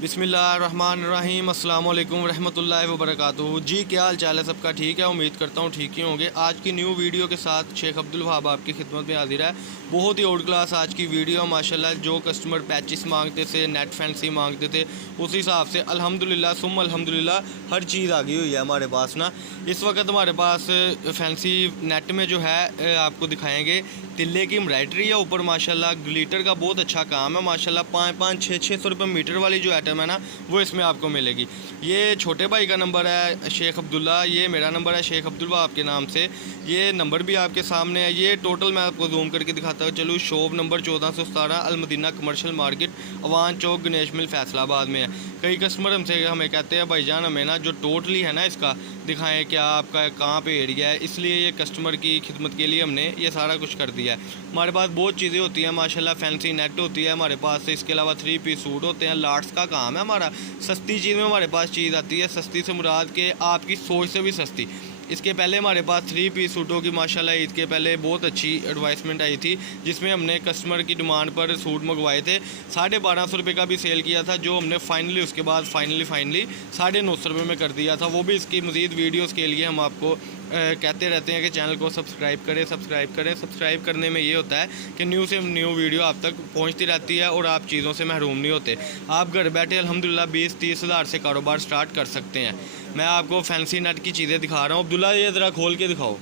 बिस्मिल्लाहिर्रहमानिर्रहीम अस्सलाम वालेकुम रहमतुल्लाहि व बरकातुहू। जी क्या हाल चाल है सबका? ठीक है, उम्मीद करता हूँ ठीक ही होंगे। आज की न्यू वीडियो के साथ शेख अब्दुल वहाब आपकी खिदमत में हाजिर है। बहुत ही आउट क्लास आज की वीडियो माशाल्लाह। जो कस्टमर पैचिस मांगते थे, नेट फैंसी मांगते थे, उस हिसाब से अल्हम्दुलिल्लाह सुम्मा अल्हम्दुलिल्लाह हर चीज़ आ गई हुई है हमारे पास ना। इस वक्त हमारे पास फैंसी नेट में जो है आपको दिखाएँगे तिल्ले की एम्ब्रॉयडरी है ऊपर माशाल्लाह। ग्लिटर का बहुत अच्छा काम है माशाल्लाह। 500-600 रुपये मीटर वाली जो आइटम है ना वो इसमें आपको मिलेगी। ये छोटे भाई का नंबर है शेख अब्दुल्ला, ये मेरा नंबर है शेख अब्दुल वहाब के नाम से। ये नंबर भी आपके सामने है। ये टोटल मैं आपको जूम करके दिखाता हूँ। चलूँ shop number 1417 Al Madina commercial market, Awan Chowk, Ganesh mill, Faisalabad में है। कई कस्टमर हमें कहते हैं भाईजान हमें ना जो टोटली है ना इसका दिखाएं, क्या आपका कहाँ पे एरिया है। इसलिए ये कस्टमर की खिदमत के लिए हमने ये सारा कुछ कर दिया है। हमारे पास बहुत चीज़ें होती हैं माशाल्लाह। फैंसी नेट होती है हमारे पास, इसके अलावा 3 पीस सूट होते हैं। लाट्स का काम है हमारा। सस्ती चीज़ में हमारे पास चीज़ आती है। सस्ती से मुराद के आपकी सोच से भी सस्ती। इसके पहले हमारे पास 3 पीस सूटों की माशाल्लाह ईद के पहले बहुत अच्छी एडवर्टाइजमेंट आई थी, जिसमें हमने कस्टमर की डिमांड पर सूट मंगवाए थे। 1250 रुपये का भी सेल किया था, जो हमने फाइनली उसके बाद फाइनली 950 रुपये में कर दिया था। वो भी इसकी मज़ीद वीडियोज़ के लिए हम आपको कहते रहते हैं कि चैनल को सब्सक्राइब करें। सब्सक्राइब करने में ये होता है कि न्यू से न्यू वीडियो आप तक पहुंचती रहती है और आप चीज़ों से महरूम नहीं होते। आप घर बैठे अल्हम्दुलिल्लाह 20-30 हज़ार से कारोबार स्टार्ट कर सकते हैं। मैं आपको फैंसी नेट की चीज़ें दिखा रहा हूँ। अब्दुल्ला ये ज़रा खोल के दिखाओ।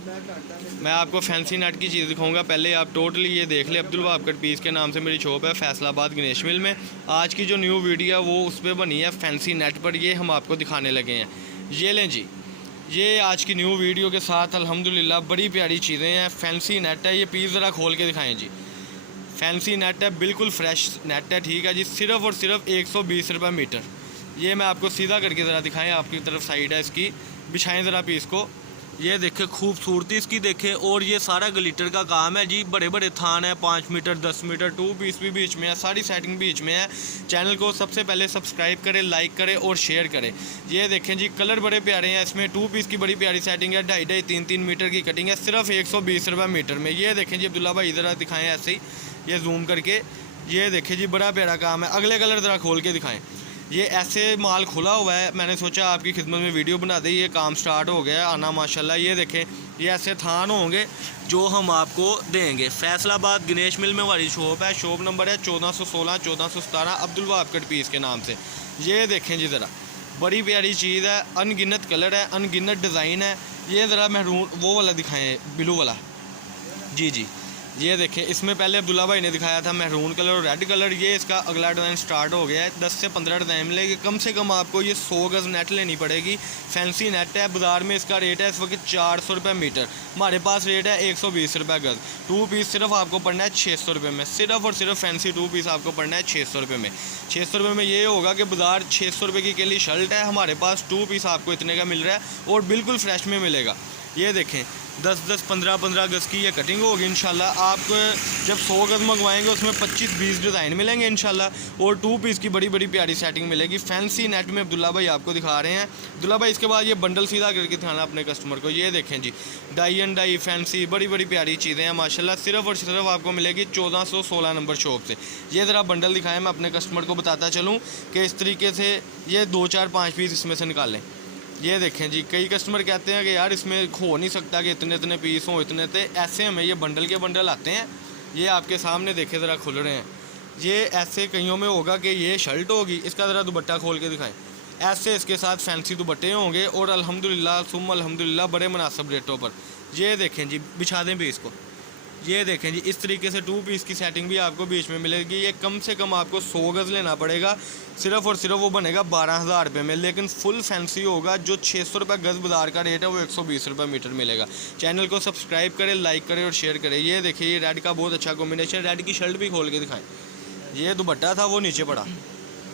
मैं आपको फैंसी नेट की चीज़ दिखाऊंगा। पहले आप टोटली ये देख ले। अब्दुल वहाब कट पीस के नाम से मेरी शॉप है फैसलाबाद गणेश मिल में। आज की जो न्यू वीडियो है वो उस पर बनी है फैंसी नेट पर, ये हम आपको दिखाने लगे हैं। ये लें जी, ये आज की न्यू वीडियो के साथ अल्हम्दुलिल्लाह बड़ी प्यारी चीज़ें हैं। फैंसी नेट है। ये पीस ज़रा खोल के दिखाएं जी। फैंसी नेट है, बिल्कुल फ्रेश नेट है, ठीक है जी। सिर्फ़ और सिर्फ 120 रुपये मीटर। ये मैं आपको सीधा करके ज़रा दिखाएं, आपकी तरफ साइड है इसकी, बिछाएं ज़रा पीस को। ये देखें खूबसूरती इसकी देखें। और ये सारा ग्लिटर का काम है जी। बड़े बड़े थान है, 5 मीटर 10 मीटर, 2 पीस भी बीच में है, सारी सेटिंग बीच में है। चैनल को सबसे पहले सब्सक्राइब करें, लाइक करें और शेयर करें। ये देखें जी, कलर बड़े प्यारे हैं इसमें। 2 पीस की बड़ी प्यारी सेटिंग है। 2.5-2.5 3-3 मीटर की कटिंग है, सिर्फ 120 रुपये मीटर में। ये देखें जी अब्दुल्ला भाई ज़रा दिखाएँ ऐसे ही, ये जूम करके। ये देखें जी बड़ा प्यारा काम है। अगले कलर ज़रा खोल के दिखाएँ। ये ऐसे माल खुला हुआ है, मैंने सोचा आपकी खिदमत में वीडियो बना दी। ये काम स्टार्ट हो गया है आना माशाल्लाह। ये देखें, ये ऐसे थान होंगे जो हम आपको देंगे। फैसलाबाद गणेश मिल में हमारी शॉप है। शॉप नंबर है 1416 1417 अब्दुल वहाब कट पीस के नाम से। ये देखें जी ज़रा, बड़ी प्यारी चीज़ है। अनगिनत कलर है, अनगिनत डिज़ाइन है। ये ज़रा महरून वो वाला दिखाएँ, ब्लू वाला। जी जी, ये देखें, इसमें पहले अब्दुल्ला भाई ने दिखाया था मैरून कलर और रेड कलर। ये इसका अगला डिज़ाइन स्टार्ट हो गया है। 10 से 15 डिज़ाइन मिलेगी। कम से कम आपको ये 100 गज़ नेट लेनी पड़ेगी। फैंसी नेट है। बाज़ार में इसका रेट है इस वक्त 400 रुपये मीटर। हमारे पास रेट है 120 रुपये गज़। 2 पीस सिर्फ आपको पड़ना है 600 रुपये में। सिर्फ और सिर्फ फैंसी 2 पीस आपको पड़ना है 600 रुपये में। 600 रुपये में ये होगा कि बाज़ार 600 रुपये की केली शर्ट है, हमारे पास 2 पीस आपको इतने का मिल रहा है और बिल्कुल फ्रेश में मिलेगा। ये देखें, 10-10 15-15 गज़ की ये कटिंग होगी इंशाल्लाह। आप जब 100 गज़ मंगवाएंगे उसमें 25-20 डिज़ाइन मिलेंगे इंशाल्लाह और 2 पीस की बड़ी बड़ी प्यारी सेटिंग मिलेगी। फैंसी नेट में अब्दुल्ला भाई आपको दिखा रहे हैं। अब्दुल्ला भाई इसके बाद ये बंडल सीधा करके दिखाना अपने कस्टमर को। ये देखें जी, डाई एंड डाई फैंसी बड़ी बड़ी प्यारी चीज़ें हैं माशाल्लाह। सिर्फ और सिर्फ आपको मिलेगी 1416 नंबर शॉप से। ये ज़रा बंडल दिखाएँ, मैं अपने कस्टमर को बताता चलूँ कि इस तरीके से ये 2 4 5 पीस इसमें से निकालें। ये देखें जी, कई कस्टमर कहते हैं कि यार इसमें हो नहीं सकता कि इतने इतने पीस हों, इतने थे। ऐसे हमें ये बंडल के बंडल आते हैं। ये आपके सामने देखें ज़रा खुल रहे हैं। ये ऐसे कईयों में होगा कि ये शर्ट होगी, इसका ज़रा दुपट्टा खोल के दिखाएं। ऐसे इसके साथ फैंसी दुपट्टे होंगे और अल्हम्दुलिल्लाह सुम्मा अल्हम्दुलिल्लाह बड़े मुनासिब रेटों पर। ये देखें जी, बिछा दें पीस को। ये देखें जी, इस तरीके से 2 पीस की सेटिंग भी आपको बीच में मिलेगी। ये कम से कम आपको 100 गज़ लेना पड़ेगा। सिर्फ और सिर्फ वो बनेगा 12,000 रुपये में, लेकिन फुल फैंसी होगा। जो 600 रुपये गज़ बाज़ार का रेट है वो 120 रुपये मीटर मिलेगा। चैनल को सब्सक्राइब करें, लाइक करें और शेयर करें। ये देखिए, ये रेड का बहुत अच्छा कॉम्बिनेशन। रेड की शर्ट भी खोल के दिखाएँ। ये दुपट्टा था वो नीचे पड़ा,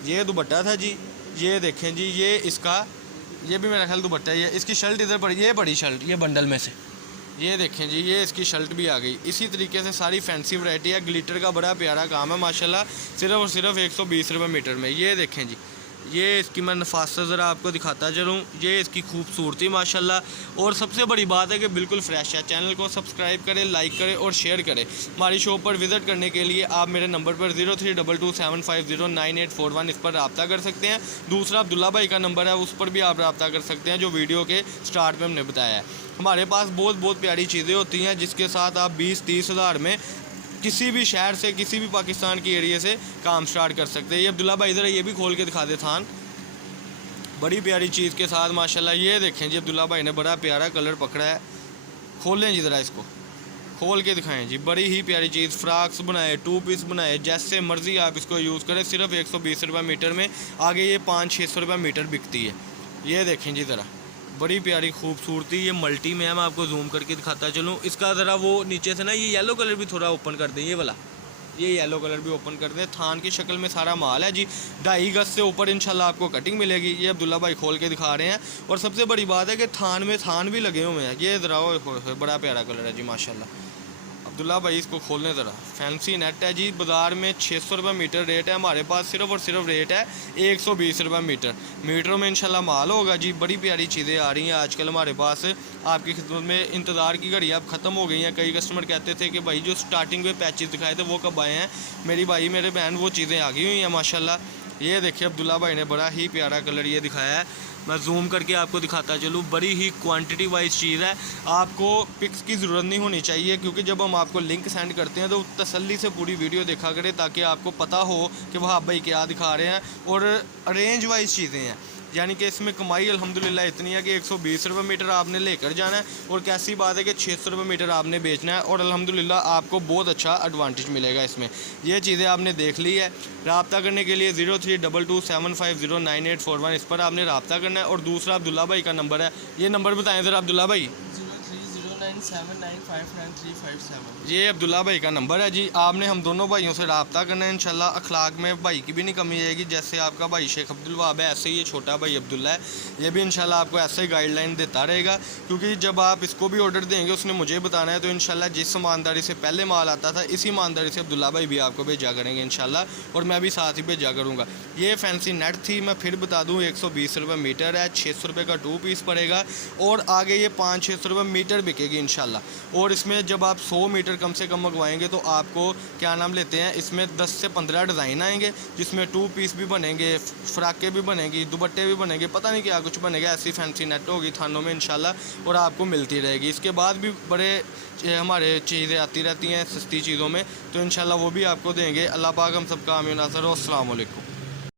ये दुपट्टा था जी। ये देखें जी, ये इसका, ये भी मेरा ख्याल दुपट्टा है। ये इसकी शर्ट इधर पड़ी, ये बड़ी शर्ट, ये बंडल में से। ये देखें जी, ये इसकी शर्ट भी आ गई। इसी तरीके से सारी फैंसी वैरायटी है। ग्लिटर का बड़ा प्यारा काम है माशाल्लाह। सिर्फ और सिर्फ 120 रुपये मीटर में। ये देखें जी, ये इसकी मैं नफासत ज़रा आपको दिखाता चलूँ, ये इसकी खूबसूरती माशाल्लाह। और सबसे बड़ी बात है कि बिल्कुल फ्रेश है। चैनल को सब्सक्राइब करें, लाइक करें और शेयर करें। हमारी शॉप पर विज़िट करने के लिए आप मेरे नंबर पर 032275098841 इस पर रब्ता कर सकते हैं। दूसरा अब्दुल्ला भाई का नंबर है, उस पर भी आप रब्ता कर सकते हैं, जो वीडियो के स्टार्ट में हमने बताया है। हमारे पास बहुत प्यारी चीज़ें होती हैं जिसके साथ आप 20-30 हज़ार में किसी भी शहर से, किसी भी पाकिस्तान की एरिया से काम स्टार्ट कर सकते हैं। ये अब्दुल्ला भाई ज़रा ये भी खोल के दिखा दे थान, बड़ी प्यारी चीज़ के साथ माशाल्लाह। ये देखें जी, अब्दुल्ला भाई ने बड़ा प्यारा कलर पकड़ा है। खोलें जी ज़रा, इसको खोल के दिखाएं जी। बड़ी ही प्यारी चीज़, फ्राक्स बनाए, 2 पीस बनाए, जैसे मर्ज़ी आप इसको यूज़ करें। सिर्फ 120 रुपये मीटर में, आगे ये 500-600 रुपये मीटर बिकती है। ये देखें जी ज़रा, बड़ी प्यारी खूबसूरती। ये मल्टी में है, मैं आपको जूम करके दिखाता चलूँ। इसका ज़रा वो नीचे से ना ये येलो कलर भी थोड़ा ओपन कर दें, ये वाला, ये येलो कलर भी ओपन कर दें। थान की शक्ल में सारा माल है जी। 2.5 गज से ऊपर इंशाल्लाह आपको कटिंग मिलेगी। ये अब्दुल्ला भाई खोल के दिखा रहे हैं। और सबसे बड़ी बात है कि थान में थान भी लगे हुए हैं। ये ज़रा बड़ा प्यारा कलर है जी माशाल्लाह। अब्दुल्ला भाई इसको खोलने ज़रा, फैंसी नेट है जी। बाज़ार में 600 रुपये मीटर रेट है, हमारे पास सिर्फ और सिर्फ रेट है 120 रुपये मीटर। मीटरों में इंशाल्लाह माल होगा जी। बड़ी प्यारी चीज़ें आ रही हैं आजकल हमारे पास आपकी खिदमत में। इंतज़ार की घड़ी अब ख़त्म हो गई हैं। कई कस्टमर कहते थे कि भाई जो स्टार्टिंग में पैचेस दिखाए थे वो कब आए हैं। मेरी भाई, मेरे बहन, वो चीज़ें आ गई हुई हैं माशाल्लाह। ये देखिए अब्दुल्ला भाई ने बड़ा ही प्यारा कलर ये दिखाया है। मैं जूम करके आपको दिखाता चलूँ। बड़ी ही क्वांटिटी वाइज चीज़ है, आपको पिक्स की ज़रूरत नहीं होनी चाहिए, क्योंकि जब हम आपको लिंक सेंड करते हैं तो तसल्ली से पूरी वीडियो देखा करें, ताकि आपको पता हो कि वह भाई क्या दिखा रहे हैं। और रेंज वाइज चीज़ें हैं, यानी कि इसमें कमाई अल्हम्दुलिल्लाह इतनी है कि 120 रुपये मीटर आपने लेकर जाना है, और कैसी बात है कि 600 रुपये मीटर आपने बेचना है, और अल्हम्दुलिल्लाह आपको बहुत अच्छा एडवांटेज मिलेगा इसमें। ये चीज़ें आपने देख ली है। रब्ता करने के लिए 032275098841 इस पर आपने रब्ता करना है। और दूसरा अब्दुल्ला भाई का नंबर है, ये नंबर बताएं ज़रा अब्दुल्ला भाई। 030979559357। ये अब्दुल्ला भाई का नंबर है जी। आपने हम दोनों भाइयों से रब्ता करना है। इंशाल्लाह अखलाक में भाई की भी नहीं कमी आएगी। जैसे आपका भाई शेख अब्दुल वहाब है, ऐसे ही ये छोटा भाई अब्दुल्ला है, ये भी इंशाल्लाह आपको ऐसे ही गाइडलाइन देता रहेगा। क्योंकि जब आप इसको भी ऑर्डर देंगे, उसने मुझे बताना है, तो इंशाल्लाह जिस ईमानदारी से पहले माल आता था, इसी ईमानदारी से अब्दुल्ला भाई भी आपको भेजा करेंगे इंशाल्लाह, और मैं भी साथ ही भेजा करूँगा। ये फैंसी नेट थी, मैं फिर बता दूँ, 120 रुपये मीटर है, 600 रुपये का 2 पीस पड़ेगा, और आगे ये 500-600 रुपये मीटर बिकेगी इंशाल्लाह। और इसमें जब आप 100 मीटर कम से कम मंगवाएंगे तो आपको क्या नाम लेते हैं, इसमें 10 से 15 डिज़ाइन आएंगे, जिसमें 2 पीस भी बनेंगे, फ्राकें भी बनेंगी, दुपट्टे भी बनेंगे, पता नहीं क्या कुछ बनेगा। ऐसी फैंसी नेट होगी थानों में इंशाल्लाह, और आपको मिलती रहेगी। इसके बाद भी बड़े हमारे चीज़ें आती रहती हैं सस्ती चीज़ों में, तो इंशाल्लाह वो भी आपको देंगे। अल्लाह पाक हम सबका आमीन नासर। अस्सलाम वालेकुम।